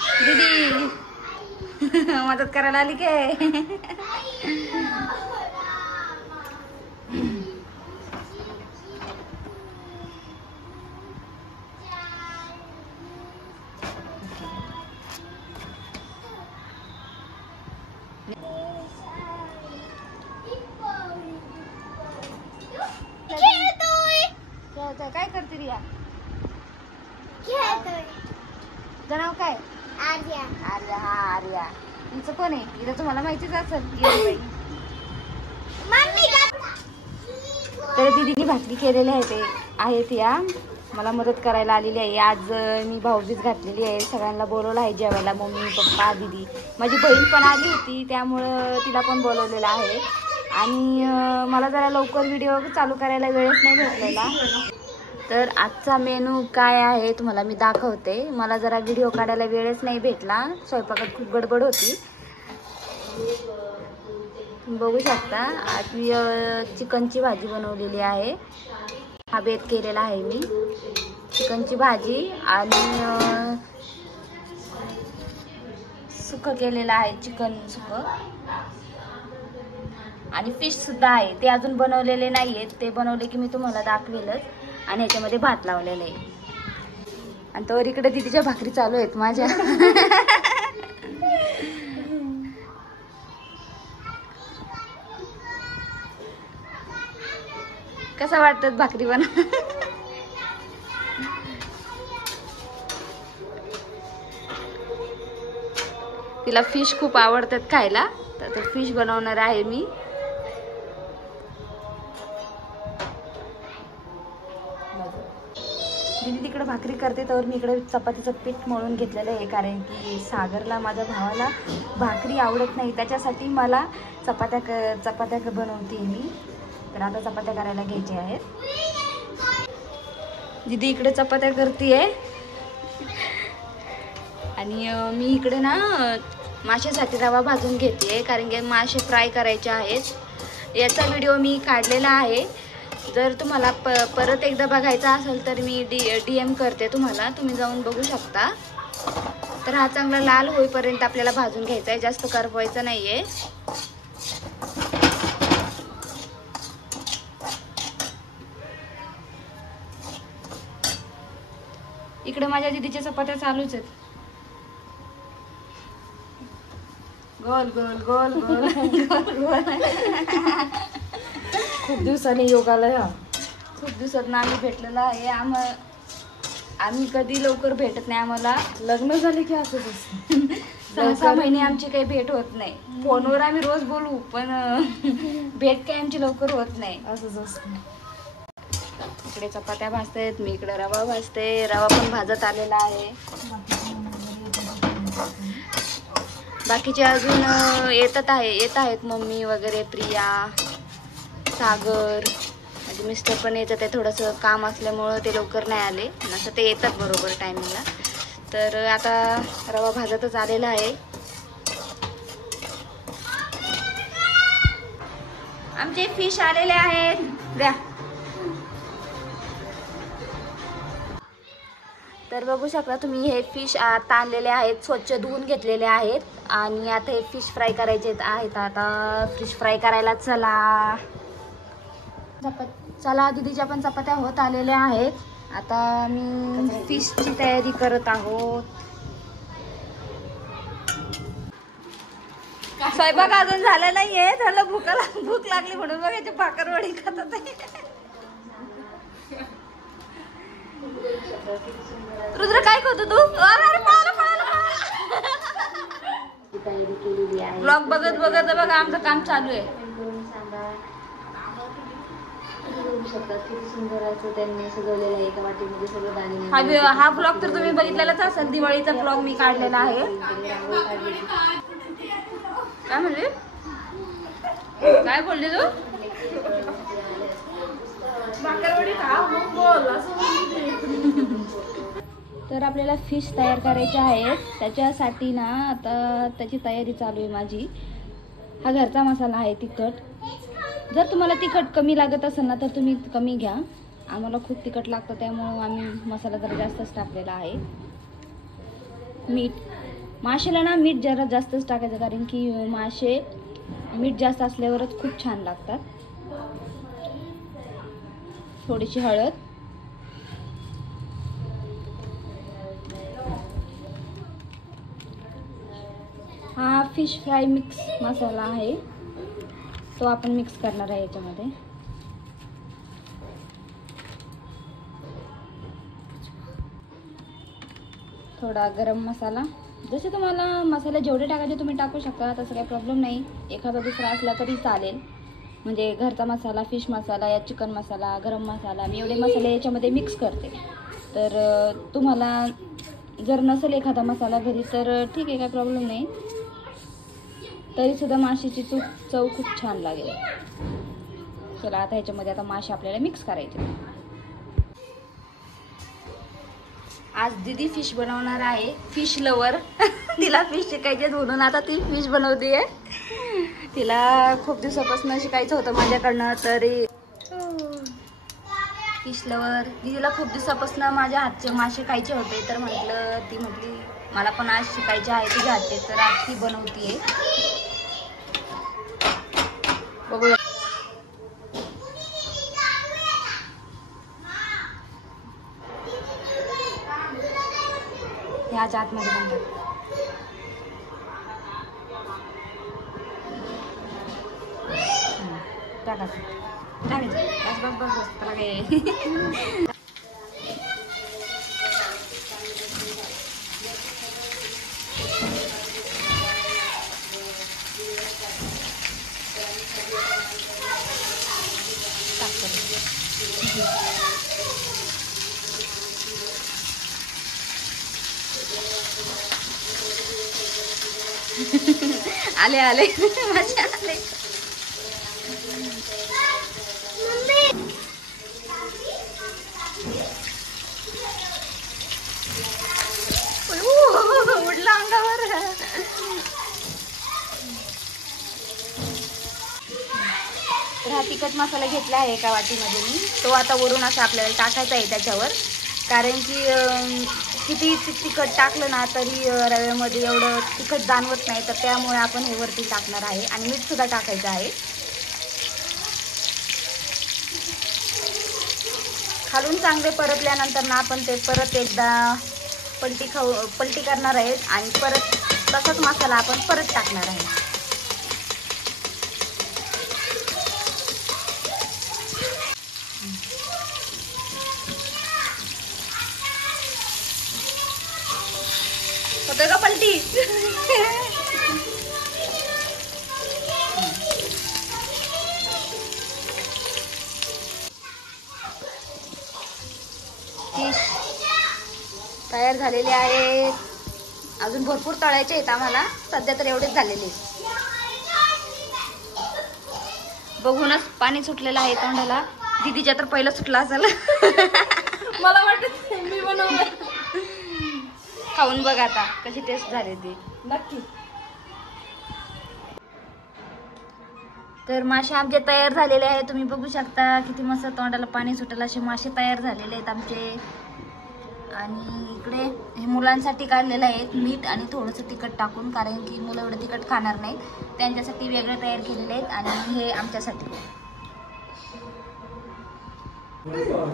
दीदी मदत करायला आली काय? काय करते रिया? तुझं नाव काय? आर्या. आर्या. हा आर्या. तुमचं कोण आहे? हिला तुम्हाला माहितीच असेल. तर दीदीने भाकरी केलेली आहेत या मला मदत करायला आलेली आहे. आज मी भाऊबीज घातलेली आहे. सगळ्यांना बोलवलं आहे जेवायला. मम्मी पप्पा दीदी माझी बहीण पण आली होती त्यामुळं तिला पण बोलवलेलं आहे. आणि मला जरा लवकर व्हिडिओ चालू करायला वेळच नाही भेटलेला. तर आजचा मेनू काय आहे तुम्हाला मी दाखवते. मला जरा व्हिडिओ काढायला वेळच नाही भेटला. स्वयंपाकात खूप गडबड होती. बघू शकता आज मी चिकनची भाजी बनवलेली आहे. हा बेत केलेला आहे मी. चिकनची भाजी आणि सुकं केलेलं आहे. चिकन सुकं आणि फिश सुद्धा आहे. ते अजून बनवलेले नाहीयेत. ते बनवले की मी तुम्हाला दाखवेलच. आणि ह्याच्यामध्ये भात लावलेला आहे. आणि तर इकडे दीदीच्या भाकरी चालू आहेत माझ्या. कसा वाटतात भाकरी बन? तिला फिश खूप आवडतात खायला. तर फिश बनवणार आहे मी. दीदी तिकडे भाकरी करते तर मी इकडे चपातीचं पीठ मळून घेतलेलं आहे. कारण की सागरला माझ्या भावाला भाकरी आवडत नाही. त्याच्यासाठी मला चपात्या बनवते मी. तर आता चपात्या करायला घ्यायच्या आहेत. दीदी इकडे चपात्या करते आणि मी इकडे ना माशासाठी रवा भाजून घेते. कारण की मासे फ्राय करायचे आहेत. याचा व्हिडिओ मी काढलेला आहे. जर तुम्हाला परत एकदा बघायचा असेल तर मी DM करते तुम्हाला. तुम्ही जाऊन बघू शकता. तर हा चांगला लाल होईपर्यंत आपल्याला भाजून घ्यायचा आहे. जास्त करपवायचं नाहीये. इकडे माझ्या दीदीच्या चपात्या चालूच आहेत. गोल गोल गोल गोल गोल गोल. खूप दिवसांनी योगाला ह्या. खूप दिवसात आम्ही भेटलेला आहे. आम्ही कधी लवकर भेटत नाही. आम्हाला लग्न झाले की असंच असतं. 6-6 महिने आमची काही भेट होत नाही. फोनवर आम्ही रोज बोलू पण भेट काही आमची लवकर होत नाही. असंच असतं. इकडे चपात्या भाजतायत. मी इकडे रवा भाजते. रवा पण भाजत आलेला आहे. बाकीचे अजून येत आहेत मम्मी वगैरे, प्रिया, सागर, माझे मिस्टर पण येतात. ते थोडंसं काम असल्यामुळं ते लवकर नाही आले. नसं ते येतात बरोबर टायमिंगला. तर आता रवा भाजतच आलेला आहे. आमचे फिश आलेले आहेत. द्या. तर बघू शकता तुम्ही हे फिश आता आणलेले आहेत. स्वच्छ धुवून घेतलेले आहेत. आणि आता हे फिश फ्राय करायचे आहेत. आता फिश फ्राय करायला चला. चला दीदीच्या पण चपात्या होत आलेल्या आहेत. आता मी फिशची तयारी करत आहोत. स्वयंपाक अजून झाला नाहीये. त्याला भूक लागली म्हणून बघ याची भाकरवडी खातात. रुद्र काय करतो तू? तयारी केलेली आहे. ब्लॉग बघत बघत बघा आमचं काम चालू आहे. किती सुंदर असं त्यांनी सजवलेलं आहे. एका वाटीमध्ये सगळं दागिने. हा ब्लॉग तर तुम्ही बघितलेलाच असेल. दिवाळीचा ब्लॉग मी काढलेला आहे. काय म्हणले? काय बोलले तू? तर आपल्याला फिश तयार करायचे आहेत. त्याच्यासाठी ना आता त्याची तयारी चालू आहे माझी. हा घरचा मसाला आहे तिखट. जर तुम्हाला तिखट कमी लागत असेल ना तर तुम्ही कमी घ्या. आम्हाला खूप तिखट लागतं त्यामुळं आम्ही मसाला जरा जास्तच टाकलेला आहे. मीठ माशाला ना मीठ जरा जास्तच टाकायचं, कारण की मासे मीठ जास्त असल्यावरच खूप छान लागतात. थोडीशी हळद, हा फिश फ्राय मिक्स मसाला आहे, तो आपण मिक्स करणार आहे याच्यामध्ये. थोडा गरम मसाला, जसे तुम्हाला मसाले जेवढे टाकायचे तुम्ही टाकू शकता, तसं काही प्रॉब्लेम नाही. एखादा दुसरा असला तरी चालेल, म्हणजे घरचा मसाला, फिश मसाला या चिकन मसाला, गरम मसाला, मी एवढे मसाले याच्यामध्ये मिक्स करते. तर तुम्हाला जर नसेल एखादा मसाला घरी तर ठीक आहे, काही प्रॉब्लेम नाही. तरीसुद्धा माशाची चव खूप छान लागेल. चला आता ह्याच्यामध्ये आता मासे आपल्याला मिक्स करायचे. आज दीदी फिश बनवणार आहे, फिश लवर. तिला फिश शिकायचे म्हणून आता ती फिश बनवते. तिला खूप दिवसापासून शिकायचं होतं माझ्याकडनं, तरी फिश लवर दीदीला खूप दिवसापासून माझ्या हातचे मासे खायचे होते. तर ती म्हटली मला पण आज शिकायचे आहे तुझ्या हातचे, तर आज ती बनवतीये. बघूया. ह्याच्या आतमध्ये बनतात. टाकायचं बस बस बस बस त्याला काय. आले आले माझे आले. उडला अंगावर. तर हा तिखट मसाला घेतला आहे एका वाटीमध्ये मी, तो आता वरून असा आपल्याला टाकायचा आहे त्याच्यावर, कारण की किती तिखट टाकलं ना तरी रव्यामध्ये एवढं तिखट जाणवत नाही, तर त्यामुळे आपण हे वरती टाकणार आहे. आणि मीठ सुद्धा टाकायचं आहे. खालून चांगले परतल्यानंतर ना आपण ते परत एकदा पलटी करणार आहेत आणि परत तसाच मसाला आपण परत टाकणार आहे. होतं का पलटी? फिश तयार झालेले आहेत. अजून भरपूर तळायचे आहेत आम्हाला, सध्या तर एवढेच झालेले. बघूनच पाणी सुटलेलं आहे तोंडाला. दीदीच्या तर पहिलं सुटला असेल. मला वाटत मी बनवलं. खाऊन बघ आता कशी टेस्ट झाली ती. नक्की. तर मासे आमचे तयार झालेले आहेत, तुम्ही बघू शकता किती मस्त तोंडाला पाणी सुटेल असे मासे तयार झालेले आहेत आमचे. आणि इकडे हे मुलांसाठी काढलेलं आहे मीठ आणि थोडंसं तिखट टाकून, कारण की मुलं एवढं तिखट खाणार नाहीत, त्यांच्यासाठी वेगळे तयार केलेले आहेत. आणि हे आमच्यासाठी.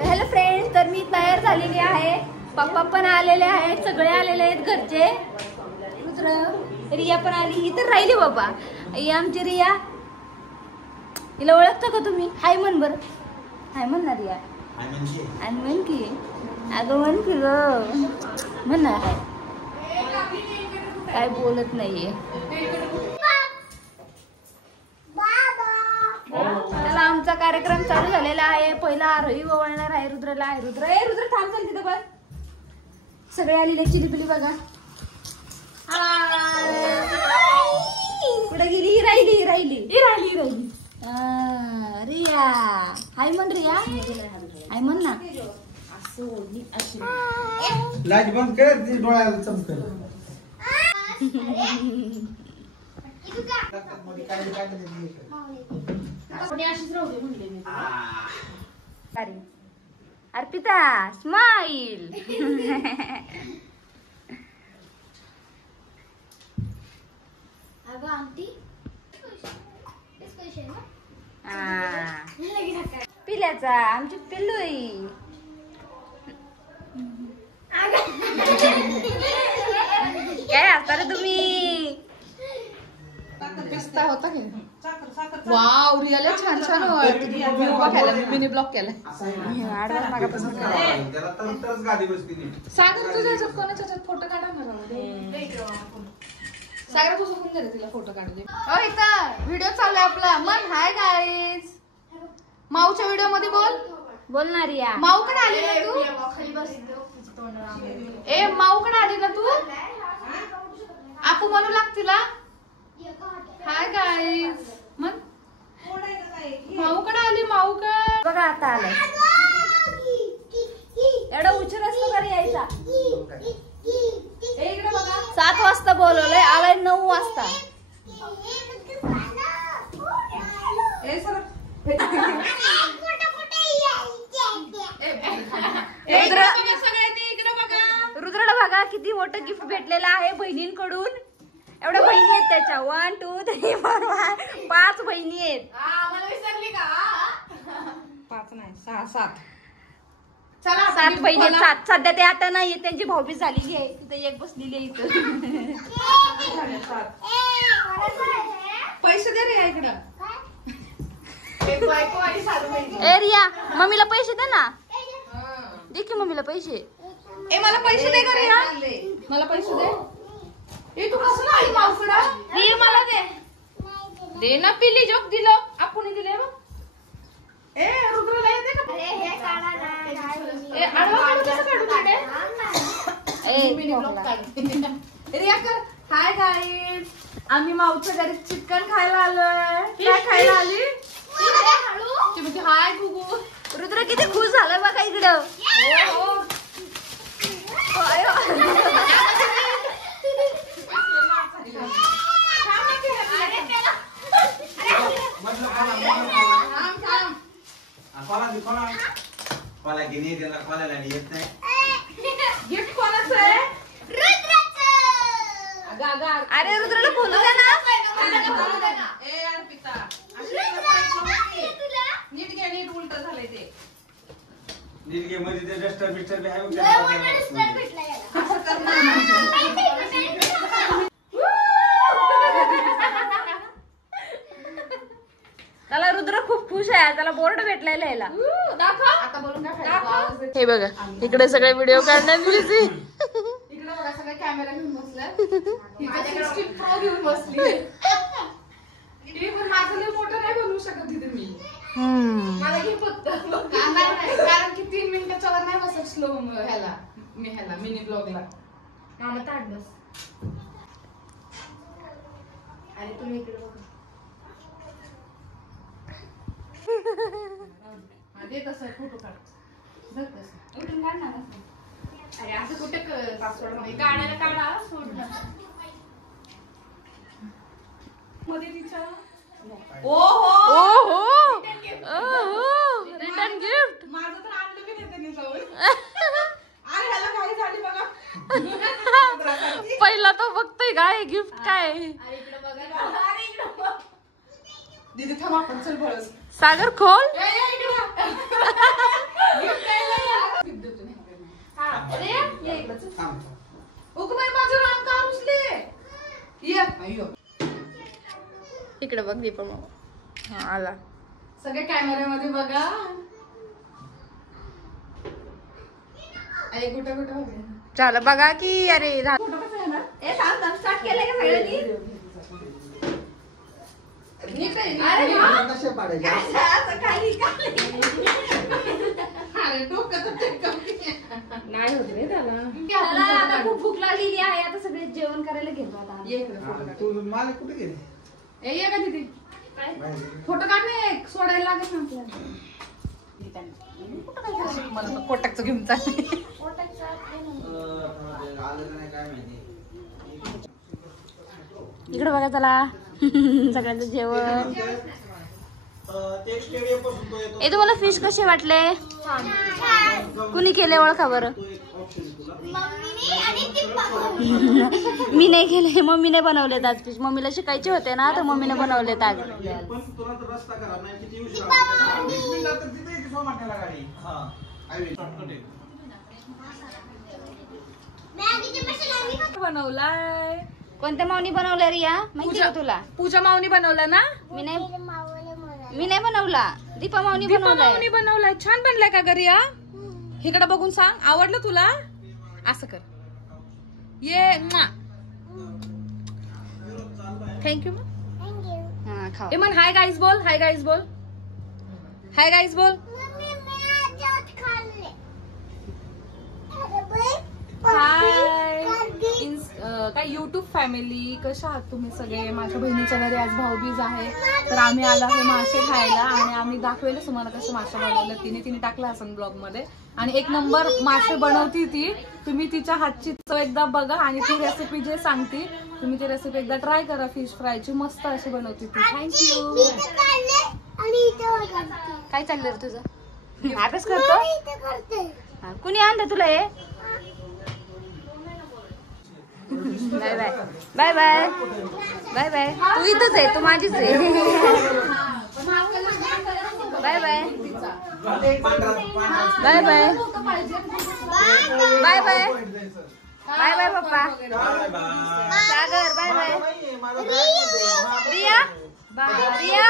हॅलो फ्रेंड्स, तर मी तयार झालेली आहे. पप्पा पण आलेले आहेत, सगळे आलेले आहेत घरचे. रिया पण आली. ही तर राहिली बाबा, ही आमची रिया. हिला ओळखता का तुम्ही? हाय म्हण बरं. हाय म्हण ना रिया. आणि म्हण की अगं म्हण की ग म्हण ना. हाय काय बोलत नाहीये. चला आमचा कार्यक्रम चालू झालेला आहे. पहिला रवी ओवाळणार आहे रुद्रला. रुद्र थांब, चल तिथं बस. सगळे आलेले चिलीपिली बघा. कुठे गेली? ही राहिली. रिया हाय म्हण. रिया हाय म्हण ना. लाईट बंद कर, डोळ्याला चमकल. अर्पिता स्माइल. पिल्याचा आमची पिल्लू आहे. काय असता रे तुम्ही? पिस्ता होता की वाव रिअल छान छान उभा केला मिनी ब्लॉक केला. सागर तुझ्या ह्याच्यात कोणाच्या ह्याच्यात फोटो काढा ना. सागर तुझं कोण झालं तिला फोटो काढले. इथं व्हिडिओ चालू आहे आपला. मन हाय गाईज. माऊच्या व्हिडिओ मध्ये बोलणार या. माऊकडे आली ना तू. ए माऊकडे आली ना तू. आपू म्हणू लाग तिला. Hi guys. मन माऊकडे आली. माऊकडे बघा आता आलाय. एवढा उशीर असतो घरी यायचा. इकडे बघा. 7 वाजता बोलवलंय, आलाय 9 वाजता. रुद्राला बघा किती मोठं गिफ्ट भेटलेलं आहे बहिणींकडून. एवढ्या बहिणी आहेत त्याच्या. 1 2 3 4 5 बहिणी आहेत. मला विसरली का. 5 नाही 6 7. चला 7 बहिणी आहेत. 7 सध्या ते आता नाहीये. त्यांची भाऊबीज झालेली आहे. तिथे एक बसलेली आहे इथं. पैसे दे रे इकडं. ए रिया मम्मीला पैसे दे ना. दे की मम्मीला पैसे. ए मला पैसे दे रे या. मला पैसे दे. ए तू कसं नाही मावकडं. रिया मला दे. दे ना पिली जोक दिलं. आपण दिले बघ. ए रुद्रला येते का. ए आडवा काढू कसं काढू तिकडे. ए मिनी ब्लॉक काढ. रिया कर. Hi guys. आम्ही माऊच्या घरी चिकन खायला आलोय. काय खायला आली. ती म्हणते हाय गुगू. रुद्र किती खुश झालं बघा इकडं. गिफ्ट कोणाचं आहे. अरे रुद्रला बोलू द्या ना. ए अर्पिता नीट घे. नीट उलट झालंय ते. मध्ये ते डस्टर बिस्टर बी आहे. त्याला रुद्र खूप खुश आहे. त्याला बोर्ड भेटलाय लिहायला. आता बोलून काय. हे बघा इकडे सगळे व्हिडिओ काढण्यात बिझी. इकडे बघा सगळे कॅमेरा घेऊन बसलाय. 16 Pro घेऊन बसली. हे पण माझं लय मोठं नाही बनवू शकत तिथे मी. मला हे फक्त कारण की 3 मिनिटाच्या वर नाही बसत स्लो ह्याला मिनी ब्लॉगला. मामा ताट बस. आणि तुम्ही इकडे बघा. दे तसं फोटो काढ. बघ तसं उठून काढ ना. अरे असं कुठे पासवर्ड मध्ये काढायला काढा. सोड मध्ये तिच्या. ओहो रिटर्न गिफ्ट. माझं तर आणलं की नाही त्यांनी जवळ. अरे ह्याला काय झाली बघा. पहिला तो बघतोय काय गिफ्ट काय. इकडे बघा. दीदी थांब आपण चल बळस. सागर खोल. माझं राम का रुसले. इकडे बघ दीपा मामा. आला. सगळे कॅमेऱ्यामध्ये बघा. आई कुठं कुठं बघा. झालं बघा की. अरे स्टार्ट केलंय का सगळ्यांनी. कशा पाडायच्या. अरे डोकं तर नाही होत रे त्याला. आता खूप भूक लागलेली आहे. आता सगळे जेवण करायला घेतो आता. ये इकडे फोटो काढ. तू मला कुठे गेली. ए ये का दीदी. फोटो काढ ना. सोडायला लागत ना आपल्याला. मला कोटकचं घेऊन चालले. इकडे बघा चला. सगळ्यांचं जेवण. तुम्हाला फिश कसे वाटले. कुणी केले ओळखा बरं. मी नाही केले, मम्मीने बनवलेत आज फिश. मम्मीला शिकायचे होते ना तर मम्मीने बनवलेत आज. बनवलाय. कोणत्या मावनी बनवलं रिया माहिती का तुला? पूजा माऊनी बनवला ना? मी नाही बनवला, दीपा मावनी बनवलाय. माऊनी बनवलाय. छान बनलाय का गरिया? इकडे बघून सांग, आवडलं तुला? असं कर. ये थँक्यू. हा खाऊ. ए म्हण हाय गाईज बोल. हाय गाईज बोल. हाय गाईज बोल. हाय काय युट्यूब फॅमिली, कशा आहात तुम्ही सगळे? माझ्या बहिणीच्या घरी आज भाऊबीज आहे, तर आम्ही आलो हे मासे खायला आणि आम्ही दाखवेलच तुम्हाला कसं मासे बनवलं. तिने टाकलं असं ब्लॉग मध्ये. आणि एक नंबर मासे बनवती ती. तुम्ही तिच्या हातची चव एकदा बघा आणि ती रेसिपी जे सांगते तुम्ही ती रेसिपी एकदा ट्राय करा. फिश फ्रायची मस्त अशी बनवती ती. थँक्यू. काय चाललंय रे तुझं? अभ्यास करतो? कुणी आणलं तुला हे? Bye bye bye bye bye bye. तू इथंच आहे, तू माझीच आहे. Bye bye bye bye bye bye bye bye bye पप्पा. Sagar bye bye. रिया रिया